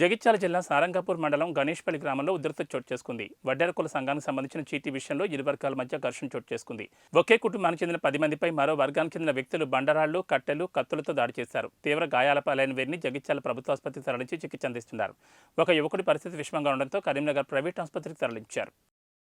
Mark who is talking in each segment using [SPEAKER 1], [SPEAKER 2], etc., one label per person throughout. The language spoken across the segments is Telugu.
[SPEAKER 1] జగిత్యాల జిల్లా సారంగపూర్ మండలం గణేష్పల్లి గ్రామంలో ఉధృత చోటు చేసుకుంది. వడ్డెర కుల సంఘానికి సంబంధించిన చీటీ విషయంలో ఇరు వర్గాల మధ్య ఘర్షణ చోటు చేసుకుంది. ఒకే కుటుంబానికి చెందిన పది మందిపై మరో వర్గానికి చెందిన వ్యక్తులు బండరాళ్ళు కట్టెలు కత్తులతో దాడి చేశారు. తీవ్ర గాయాల పాలైన వీరిని జగిత్యాల ప్రభుత్వ ఆసుపత్రికి తరలించి చికిత్స అందిస్తున్నారు. ఒక యువకుడి పరిస్థితి విషమంగా ఉండడంతో కరీంనగర్ ప్రైవేట్ ఆసుపత్రికి తరలించారు.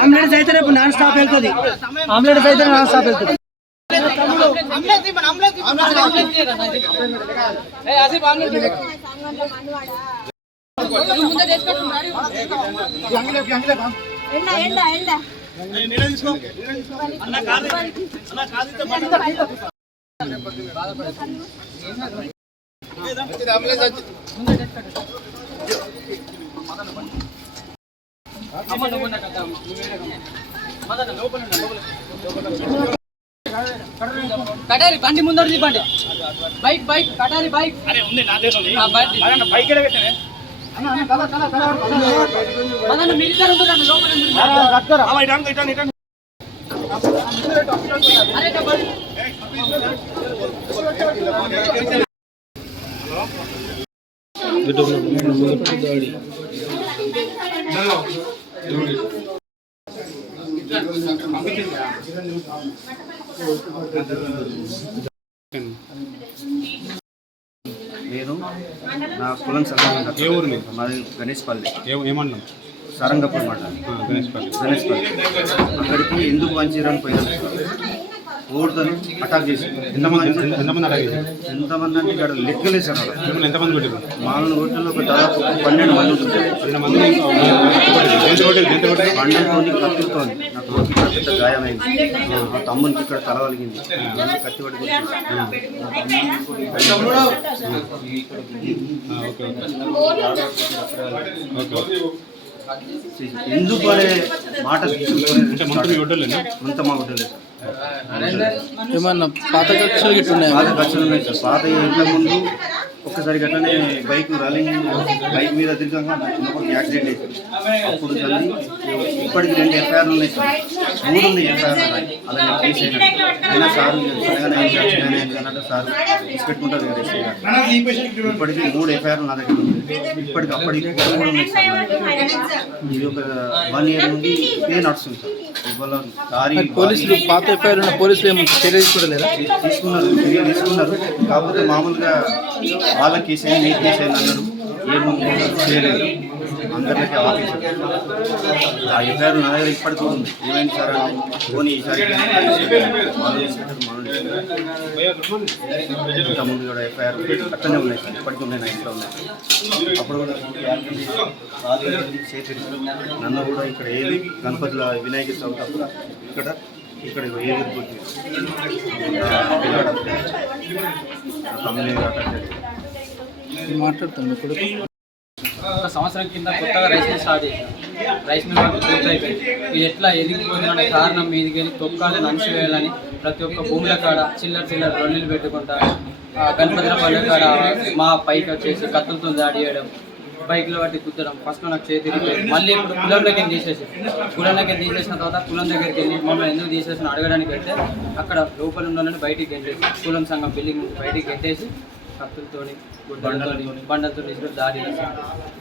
[SPEAKER 2] అంబులెన్స్
[SPEAKER 3] అయితే రేపు నాన్ స్టాప్ వెళ్తుంది అంబులెన్స్ అయితే నాన్ స్టాప్ వెళ్తుంది
[SPEAKER 2] ఏ, ఆసిఫ్ అంబులెన్స్ ముందే చేసుకుంటున్నాడు
[SPEAKER 4] ఎండ ఎండ
[SPEAKER 2] కటారి బండి ముందర బండి బైక్ బైక్ కటారి బైక్. బండి. మదన్న మీరిద్దరు ఉంటారండి, లోపల. అరే, బండి.
[SPEAKER 5] నేను నా కులం సంఘం
[SPEAKER 6] ఏ ఊరు మీది?
[SPEAKER 5] మాది గణేష్పల్లి.
[SPEAKER 6] ఏమన్నాం
[SPEAKER 5] సారంగపూర్ మండలం.
[SPEAKER 6] గణేష్పల్లి.
[SPEAKER 5] గణేష్పల్లి. అక్కడికి ఎందుకు అని పోయినాం? ఊరితో అటాక్ చేసి
[SPEAKER 6] ఎంతమంది ఎంత- ఎంతమంది అలాగే
[SPEAKER 5] ఎంతమంది అంటే ఇక్కడ లెక్కలేసారు
[SPEAKER 6] మిమ్మల్ని ఎంతమంది పెట్టారు
[SPEAKER 5] మామూలు ఓట్లలో ఒక దాదాపు పన్నెండు మంది ఉంటుంది
[SPEAKER 6] పన్నెండు మంది ఎంత కొట్టారు ఎంత కొట్టారు
[SPEAKER 5] బండలతోని కత్తులతో నా తోటి ఇక్కడ పెద్ద గాయమైంది మా తమ్మునికి ఇక్కడ తల వలిగింది కత్తి ఎందుకు అనే మాట
[SPEAKER 6] ఒడ్డలేనా
[SPEAKER 5] అంత మా
[SPEAKER 3] ఏమన్నా పాత ఖర్చులు గిట్ల
[SPEAKER 5] పాత ఖర్చులు ఉన్నాయి సార్. పాత ఇంట్లో ముందు ఒక్కసారి గట్లనే బైక్ రన్నింగ్ బైక్ మీద తిరగంగా యాక్సిడెంట్ అయింది. అప్పుడు చల్లి ఇప్పటికి రెండు ఎఫ్ఐఆర్లు ఉన్నాయి సార్. మూడు ఉంది ఎఫ్ఐఆర్ ఉన్నాయి. అలాగే కేసు అయినట్టు అయినా సార్ చిన్నగానే ఏం ఏం చేయాలంటే సార్ తీసుకెట్టుకుంటారు కదా. ఇప్పటికి మూడు ఎఫ్ఐఆర్లు నా దగ్గర ఉంది ఇప్పటికి అప్పటికి మూడు ఉన్నాయి సార్. ఇది ఒక వన్ ఇయర్ నుండి ఇదే నడుస్తుంది సార్.
[SPEAKER 3] పోలీసులు పాత ఎఫ్ఐఆర్ ఉన్న పోలీసులు ఏమి చర్య తీసుకోవట్లేదా
[SPEAKER 5] తీసుకున్నారు. తీసుకున్నారు. కాకపోతే మామూలుగా వాళ్ళకి కేసు అయింది అన్నారు ఏమో చేయలేదు. అందరికీ ఆఫీసర్ ఆ ఎఫ్ఐఆర్ నా దగ్గర ఇప్పటికీ ఉంది. ఏమైంది సార్ అంటే పోనీ ఈసారి మనం ఇంత ముందు కూడా ఎఫ్ఐఆర్ అట్టనే ఉన్నాయి సార్. ఇప్పటికీ ఉన్నాయి నా ఇంట్లో ఉన్నాయి. అప్పుడు కూడా చేతి నన్ను కూడా ఇక్కడ ఏది గణపతిలో వినాయక చవితి అప్పుడు ఇక్కడ ఇక్కడ ఏది కొట్టింది తమ్ముని
[SPEAKER 3] మాట్లాడుతాను ఇప్పుడు.
[SPEAKER 2] ఒక సంవత్సరం కింద కొత్తగా రైస్ మిల్ స్టార్ట్ చేసాం రైస్ మిల్ మాకు పూర్తి అయిపోయింది ఇది ఎట్లా ఎదిగిపోతుందనే కారణం మీదికి వెళ్ళి తొక్కాలని అణచివేయాలని ప్రతి ఒక్క భూముల కాడ చిల్లర చిల్లర రొల్లెలు పెట్టుకుంటా ఆ, గణపతుల పండుగ కాడ మా పైకి వచ్చేసి కత్తులతో దాడి చేయడం బైక్లో పట్టి కుద్దడం ఫస్ట్ నాకు చేతి మళ్ళీ ఇప్పుడు కులం దగ్గర తీసేసి కులం దగ్గర తీసేసిన తర్వాత కులం దగ్గరికి వెళ్ళి మమ్మల్ని ఎందుకు తీసేసిన అడగడానికి వెళ్తే అక్కడ లోపల ఉన్న బయటికి గెంటేసి కులం సంఘం బిల్డింగ్ బయటికి గెంటేసి గుడ్డలతోని బండలతో తీసుకొని దాడి చేసాం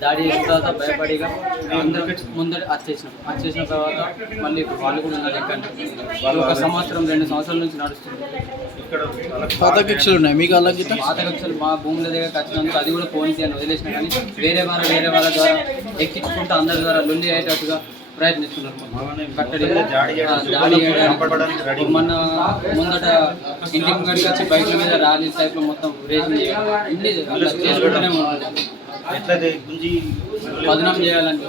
[SPEAKER 2] దాడి చేసిన తర్వాత భయపడిగా అందరం ముందర వచ్చేసినాం వచ్చేసిన తర్వాత మళ్ళీ ఇప్పుడు వాళ్ళు కూడా ఉన్నారు ఎక్కడ ఒక సంవత్సరం రెండు సంవత్సరాల నుంచి నడుస్తుంది.
[SPEAKER 3] పాత కక్షలు ఉన్నాయి. మీకు అలా గిట్ట
[SPEAKER 2] పాత కక్షలు మా భూముల దగ్గర ఖచ్చితంగా అది కూడా పోయింది అని వదిలేసిన కానీ వేరే వాళ్ళ వేరే వాళ్ళ ద్వారా ఎక్కించుకుంటూ అందరి ద్వారా లొల్లి అయ్యేటట్టుగా ప్రయత్నిస్తున్నారు. మొన్న ముందట ఇంటికి ముంగడికి వచ్చి బైక్ల మీద ర్యాలీ టైప్లో మొత్తం రేసింగ్
[SPEAKER 5] గుంజి
[SPEAKER 2] బదనాం చేయాలని.